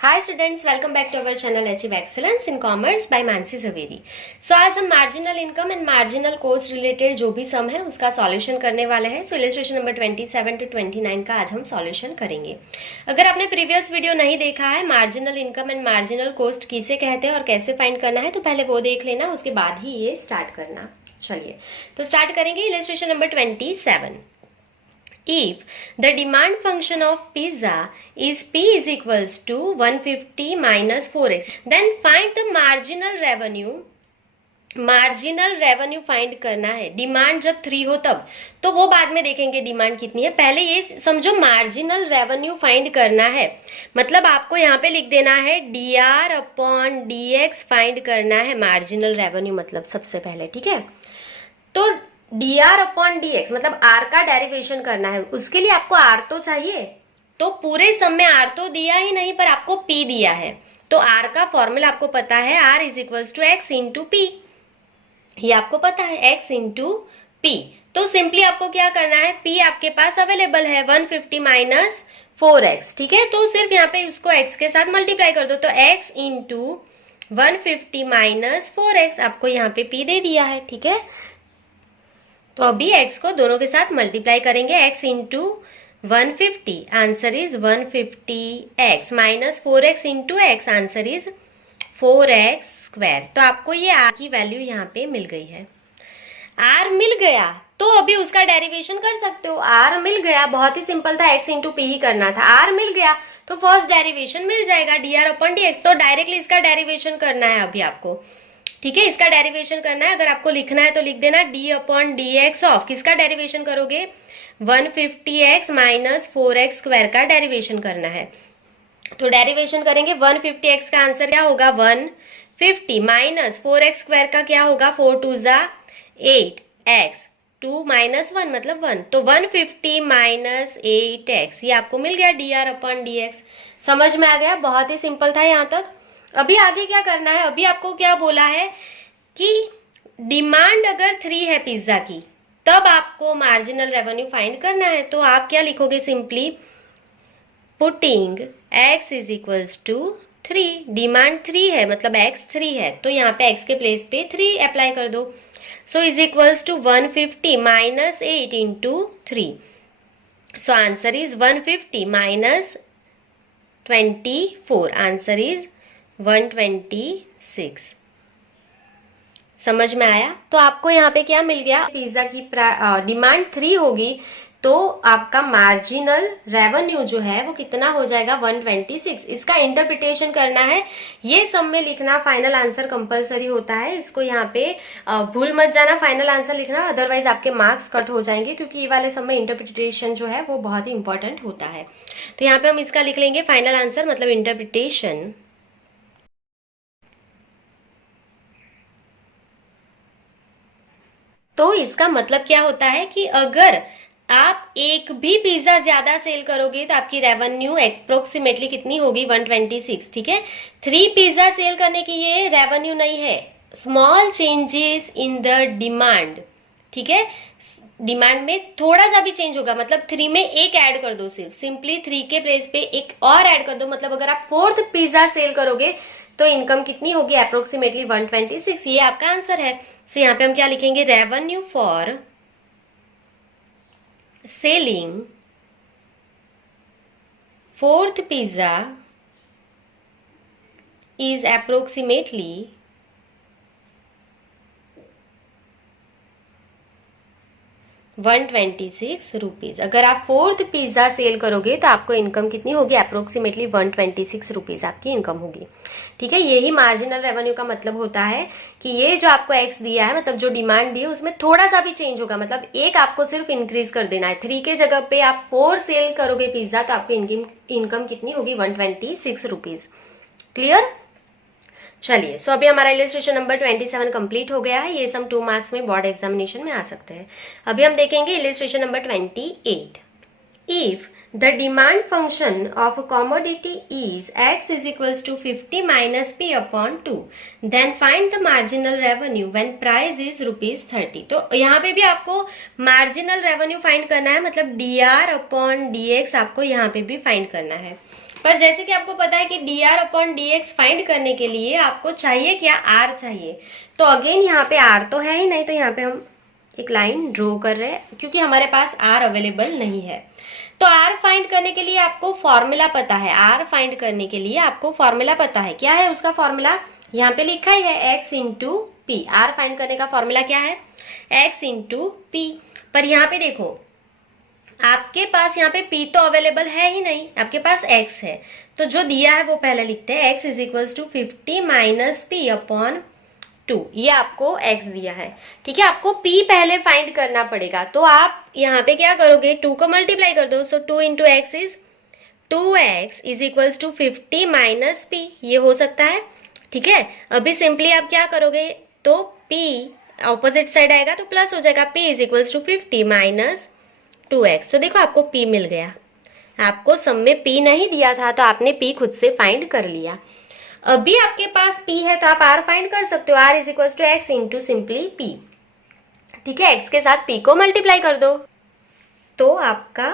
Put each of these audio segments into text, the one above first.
Hi students, welcome back to our channel achieve excellence in commerce by Mansi Javeri. So आज हम marginal income and marginal cost related जो भी सम है उसका solution करने वाले हैं। सो इलस्ट्रेशन नंबर 27 टू 29 का आज हम सॉल्यूशन करेंगे। अगर आपने प्रीवियस वीडियो नहीं देखा है marginal income and marginal cost किसे कहते हैं और कैसे फाइंड करना है, तो पहले वो देख लेना, उसके बाद ही ये स्टार्ट करना। चलिए तो स्टार्ट करेंगे illustration number 27। If the demand function of pizza is p is equals to 150 minus 4x, then find the marginal revenue. Marginal revenue find करना है। डिमांड जब 3 हो तब, तो वो बाद में देखेंगे डिमांड कितनी है। पहले ये समझो मार्जिनल रेवेन्यू फाइंड करना है, मतलब आपको यहाँ पे लिख देना है dr अपॉन dx फाइंड करना है मार्जिनल रेवेन्यू, मतलब सबसे पहले। ठीक है, तो dr अपॉन dx मतलब r का डेरिवेशन करना है। उसके लिए आपको r तो चाहिए, तो पूरे सम में r तो दिया ही नहीं पर आपको p दिया है, तो r का फॉर्मूला आपको पता है, r is equals to x into p. ये आपको पता है x इंटू पी। तो सिंपली आपको क्या करना है, p आपके पास अवेलेबल है 150 माइनस 4x। ठीक है, तो सिर्फ यहाँ पे उसको x के साथ मल्टीप्लाई कर दो, तो x इंटू 150 माइनस 4x आपको यहाँ पे p दे दिया है। ठीक है, तो अभी x को दोनों के साथ मल्टीप्लाई करेंगे, x into 150 answer is 150x minus 4x into x answer is 4x square. तो आपको ये r की वैल्यू यहाँ पे मिल गई है। r मिल गया तो अभी उसका डेरिवेशन कर सकते हो। r मिल गया, बहुत ही सिंपल था, x इंटू पी ही करना था। r मिल गया तो फर्स्ट डेरिवेशन मिल जाएगा dr अपॉन dx, तो डायरेक्टली इसका डेरिवेशन करना है अभी आपको। ठीक है, इसका डेरिवेशन करना है। अगर आपको लिखना है तो लिख देना d upon d x of, किसका डेरिवेशन करोगे, 150x माइनस 4x स्क्वायर का डेरिवेशन करना है। तो डेरिवेशन करेंगे 150x का आंसर क्या होगा 150 माइनस 4x स्क्वायर का क्या होगा 4 2 जा 8x 2 माइनस 1 मतलब 1, तो 150 माइनस 8x ये आपको मिल गया dr अपॉन dx। समझ में आ गया, बहुत ही सिंपल था यहाँ तक। अभी आगे क्या करना है, अभी आपको क्या बोला है कि डिमांड अगर 3 है पिज्जा की तब आपको मार्जिनल रेवेन्यू फाइंड करना है। तो आप क्या लिखोगे, simply putting x is equals to 3। Demand 3 है मतलब x 3 है, तो यहाँ पे x के प्लेस पे 3 अप्लाई कर दो। So is equals to 150 minus 8 into 3। So answer is 150 minus 24 answer is 126। समझ में आया। तो आपको यहाँ पे क्या मिल गया, पिज्जा की डिमांड 3 होगी तो आपका मार्जिनल रेवेन्यू जो है वो कितना हो जाएगा 126। इसका इंटरप्रिटेशन करना है, ये सब में लिखना, फाइनल आंसर कंपलसरी होता है। इसको यहाँ पे भूल मत जाना फाइनल आंसर लिखना, अदरवाइज आपके मार्क्स कट हो जाएंगे, क्योंकि ये वाले सब में इंटरप्रिटेशन जो है वो बहुत ही इंपॉर्टेंट होता है। तो यहाँ पे हम इसका लिख लेंगे फाइनल आंसर मतलब इंटरप्रिटेशन। तो इसका मतलब क्या होता है कि अगर आप एक भी पिज्जा ज्यादा सेल करोगे तो आपकी रेवेन्यू अप्रोक्सीमेटली कितनी होगी 126। ठीक है, 3 पिज्जा सेल करने की ये रेवेन्यू नहीं है, small changes in the demand. ठीक है, डिमांड में थोड़ा सा भी चेंज होगा, मतलब 3 में एक ऐड कर दो, सिर्फ सिंपली 3 के प्लेस पे एक और ऐड कर दो, मतलब अगर आप 4th पिज्जा सेल करोगे तो इनकम कितनी होगी अप्रोक्सीमेटली 126। ये आपका आंसर है। सो यहाँ पे हम क्या लिखेंगे, revenue for selling 4th pizza is approximately 126 rupees. अगर आप 4th पिज्जा सेल करोगे तो आपको इनकम कितनी होगी अप्रोक्सीमेटली 126 रुपीज आपकी इनकम होगी। ठीक है, यही मार्जिनल रेवेन्यू का मतलब होता है कि ये जो आपको एक्स दिया है, मतलब जो डिमांड दी है उसमें थोड़ा सा भी चेंज होगा, मतलब एक आपको सिर्फ इंक्रीज कर देना है। 3 के जगह पे आप 4 सेल करोगे पिज्जा तो आपको इनकम कितनी होगी 126 रुपीज। क्लियर। चलिए, सो अभी हमारा इलस्ट्रेशन नंबर 27 कंप्लीट हो गया है। ये सम 2 मार्क्स में बोर्ड एग्जामिनेशन में आ सकते हैं। अभी हम देखेंगे illustration number 28। If the demand function of commodity is x is equals to 50 minus p upon 2, then find the marginal revenue when price is ₹30। तो यहाँ पे भी आपको मार्जिनल रेवेन्यू फाइंड करना है, मतलब dr अपॉन dx आपको यहाँ पे भी फाइंड करना है। पर जैसे कि आपको पता है कि dr अपॉन dx फाइंड करने के लिए आपको चाहिए क्या, r चाहिए। तो अगेन यहाँ पे r तो है ही नहीं, तो यहाँ पे हम एक लाइन ड्रॉ कर रहे हैं क्योंकि हमारे पास r अवेलेबल नहीं है। तो r फाइंड करने के लिए आपको फॉर्मूला पता है, r फाइंड करने के लिए आपको फॉर्मूला पता है। क्या है उसका फॉर्मूला, यहाँ पे लिखा ही है x into P. r find करने का फॉर्मूला क्या है, x इंटू पी। पर यहाँ पे देखो आपके पास यहाँ पे p तो अवेलेबल है ही नहीं, आपके पास x है। तो जो दिया है वो पहले लिखते हैं, x is equal to 50 minus p upon 2। ये आपको x दिया है, ठीक है। आपको p पहले फाइंड करना पड़ेगा, तो आप यहाँ पे क्या करोगे, 2 को मल्टीप्लाई कर दो। So 2 into x is 2x is equal to 50 minus p, ये हो सकता है, ठीक है। अभी सिंपली आप क्या करोगे, तो p ऑपोजिट साइड आएगा तो प्लस हो जाएगा, p is equal to 50 minus 2x। तो देखो आपको p मिल गया, आपको सम में p नहीं दिया था तो आपने p खुद से फाइंड कर लिया। अभी आपके पास p है तो आप r फाइंड कर सकते हो, r is equal to x into simply p, ठीक है। x के साथ p को मल्टीप्लाई कर दो, तो आपका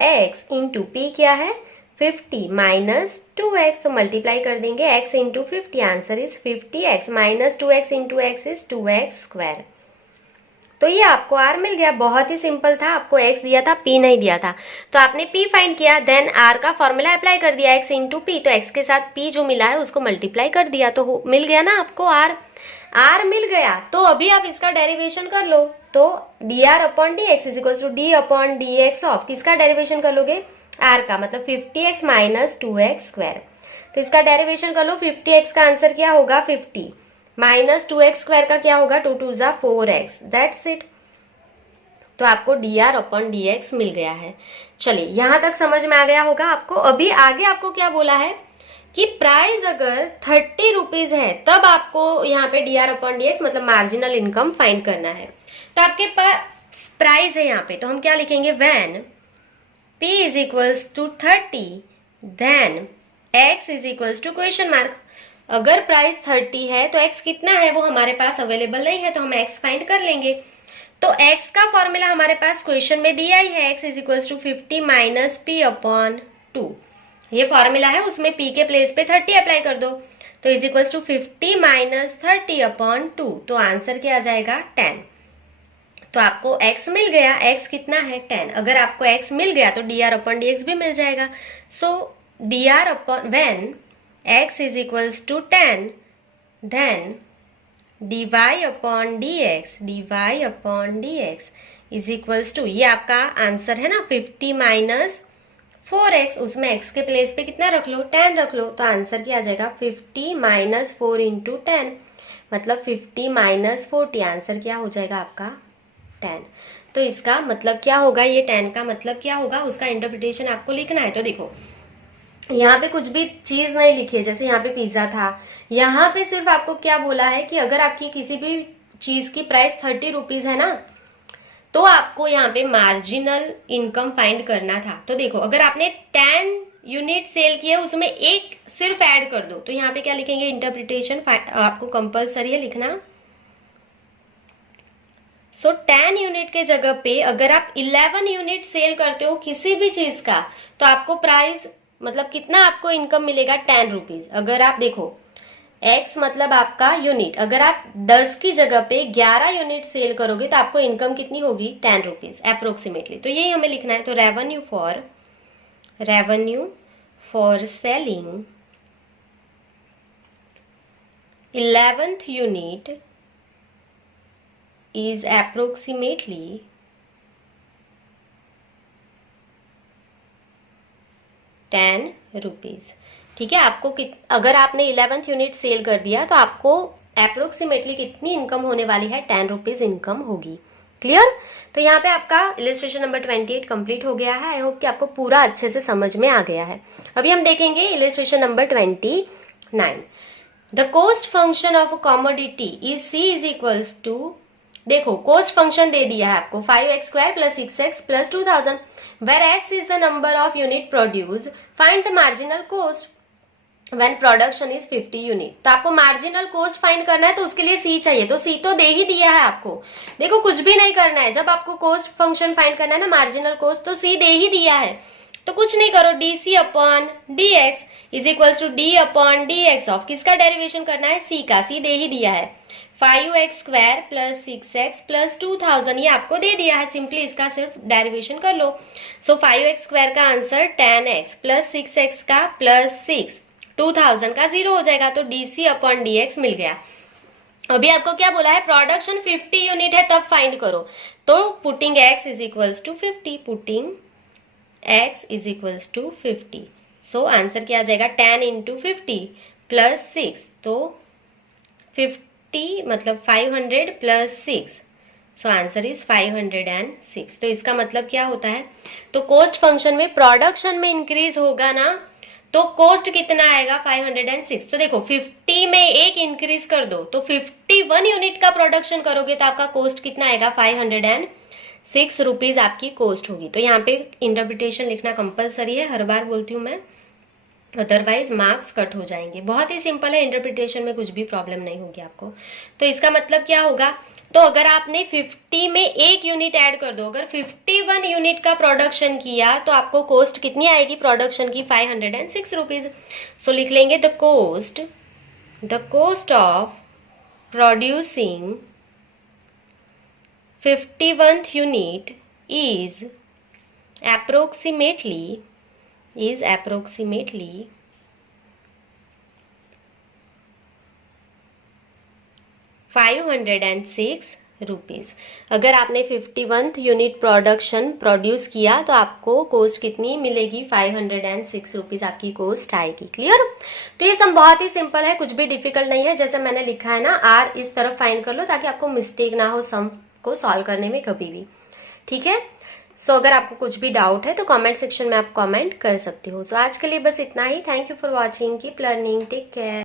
x इंटू p क्या है, 50 माइनस 2x। तो मल्टीप्लाई कर देंगे, x into 50, answer is 50x minus 2x into x is 2x square. तो ये आपको r मिल गया, बहुत ही सिंपल था। आपको x दिया था, p नहीं दिया था, तो आपने p फाइंड किया, देन r का फॉर्मूला अप्लाई कर दिया, x इंटू पी। तो x के साथ p जो मिला है उसको मल्टीप्लाई कर दिया, तो मिल गया ना आपको r मिल गया। तो अभी आप इसका डेरिवेशन कर लो, तो dr upon dx is equal to d upon dx of, किसका डेरिवेशन कर लोगे, r का, मतलब 50x माइनस 2x स्क्वायर। तो इसका डेरिवेशन कर लो, 50x का आंसर क्या होगा 50 माइनस 2x स्क्वायर का क्या होगा 2 2 जा 4x, दैट्स इट। तो आपको dr अपॉन dx मिल गया है। चलिए यहां तक समझ में आ गया होगा आपको। अभी आगे आपको क्या बोला है कि प्राइस अगर 30 रुपीज है तब आपको यहाँ पे dr अपॉन dx मतलब मार्जिनल इनकम फाइंड करना है। तो आपके पास प्राइस है यहाँ पे, तो हम क्या लिखेंगे, when p is equals to 30 then x is equals to question mark. अगर प्राइस 30 है तो x कितना है वो हमारे पास अवेलेबल नहीं है, तो हम x फाइंड कर लेंगे। तो x का फॉर्मूला हमारे पास क्वेश्चन में दिया ही है, x is equals to 50 minus p upon 2। ये फॉर्मूला है, उसमें p के प्लेस पे 30 अप्लाई कर दो, तो is equals to 50 minus 30 upon 2। तो आंसर क्या आ जाएगा 10। तो आपको x मिल गया, x कितना है 10। अगर आपको x मिल गया तो dr अपॉन dx भी मिल जाएगा। सो dr upon when x is equals to 10 then dy upon dx is equals to, ये आपका आंसर है ना 50 माइनस 4x, उसमें x के प्लेस पे कितना रख लो 10 रख लो, तो आंसर क्या आ जाएगा 50 माइनस 4 इंटू 10 मतलब 50 माइनस 40, आंसर क्या हो जाएगा आपका 10। तो इसका मतलब क्या होगा, ये 10 का मतलब क्या होगा, उसका इंटरप्रिटेशन आपको लिखना है। तो देखो यहाँ पे कुछ भी चीज नहीं लिखी है, जैसे यहाँ पे पिज्जा था, यहाँ पे सिर्फ आपको क्या बोला है कि अगर आपकी किसी भी चीज की प्राइस 30 रुपीज है ना, तो आपको यहाँ पे मार्जिनल इनकम फाइंड करना था। तो देखो अगर आपने 10 यूनिट सेल किए उसमें एक सिर्फ ऐड कर दो, तो यहाँ पे क्या लिखेंगे, इंटरप्रिटेशन आपको कंपल्सरी है लिखना। सो 10 यूनिट के जगह पे अगर आप 11 यूनिट सेल करते हो किसी भी चीज का, तो आपको प्राइस मतलब कितना आपको इनकम मिलेगा 10 रुपीज। अगर आप देखो x मतलब आपका यूनिट, अगर आप 10 की जगह पे 11 यूनिट सेल करोगे तो आपको इनकम कितनी होगी 10 रुपीज अप्रोक्सीमेटली। तो यही हमें लिखना है। तो revenue for selling 11th unit is approximately 10 rupees. ठीक है, आपको अगर आपने 11th यूनिट सेल कर दिया तो आपको अप्रोक्सीमेटली कितनी इनकम होने वाली है 10 रुपीज इनकम होगी। क्लियर? तो यहाँ पे आपका इलिस्ट्रेशन नंबर 28 कंप्लीट हो गया है। आई होप कि आपको पूरा अच्छे से समझ में आ गया है। अभी हम देखेंगे illustration number 29। The cost function of a commodity is c is equals to, देखो कोस्ट फंक्शन दे दिया है आपको 5x² + 6x + 2000 where x is the number of unit produced, find the marginal cost when production is 50 unit. तो आपको marginal coast find करना है तो उसके लिए सी चाहिए, तो सी तो दे ही दिया है आपको। देखो कुछ भी नहीं करना है, जब आपको कोस्ट फंक्शन फाइंड करना है ना मार्जिनल कोस्ट, तो सी दे ही दिया है। तो कुछ नहीं करो, d c upon d x is equals to d upon d x of, किसका डेरिवेशन करना है, सी का, सी दे ही दिया है, 5x² प्लस 6x प्लस 2000, ये आपको दे दिया है, सिंपली इसका सिर्फ डेरिवेशन कर लो। सो 5x² का आंसर 10x प्लस 6x का प्लस 6, 2000 का 0 हो जाएगा, तो dc अपॉन dx मिल गया। अभी आपको क्या बोला है, प्रोडक्शन 50 यूनिट है तब फाइंड करो, तो putting x is equals to 50, putting x is equals to 50, so answer क्या आ जाएगा 10 इंटू 50 प्लस 6, तो 50 मतलब 500 प्लस 6, सो आंसर इज 506। तो इसका मतलब क्या होता है, तो कॉस्ट फंक्शन में प्रोडक्शन में इंक्रीज होगा ना, तो कॉस्ट कितना आएगा 506। तो देखो 50 में एक इंक्रीज कर दो तो 51 यूनिट का प्रोडक्शन करोगे तो आपका कॉस्ट कितना आएगा 506 रुपीज आपकी कॉस्ट होगी। तो यहाँ पे इंटरप्रिटेशन लिखना कंपलसरी है, हर बार बोलती हूँ मैं, अदरवाइज मार्क्स कट हो जाएंगे। बहुत ही सिंपल है, इंटरप्रिटेशन में कुछ भी प्रॉब्लम नहीं होगी आपको। तो इसका मतलब क्या होगा, तो अगर आपने 50 में एक यूनिट ऐड कर दो, अगर 51 यूनिट का प्रोडक्शन किया तो आपको कॉस्ट कितनी आएगी प्रोडक्शन की 506 रुपीज। सो लिख लेंगे the cost of producing 51th unit is approximately 506 rupees. अगर आपने 51th यूनिट प्रोड्यूस किया तो आपको कॉस्ट कितनी मिलेगी 506 रुपीज आपकी कॉस्ट आएगी। क्लियर। तो ये सम बहुत ही सिंपल है, कुछ भी डिफिकल्ट नहीं है। जैसे मैंने लिखा है ना, आर इस तरफ फाइंड कर लो ताकि आपको मिस्टेक ना हो सम को सॉल्व करने में कभी भी। ठीक है। सो अगर आपको कुछ भी डाउट है तो कमेंट सेक्शन में आप कमेंट कर सकते हो। सो आज के लिए बस इतना ही। Thank you for watching, keep learning, take care.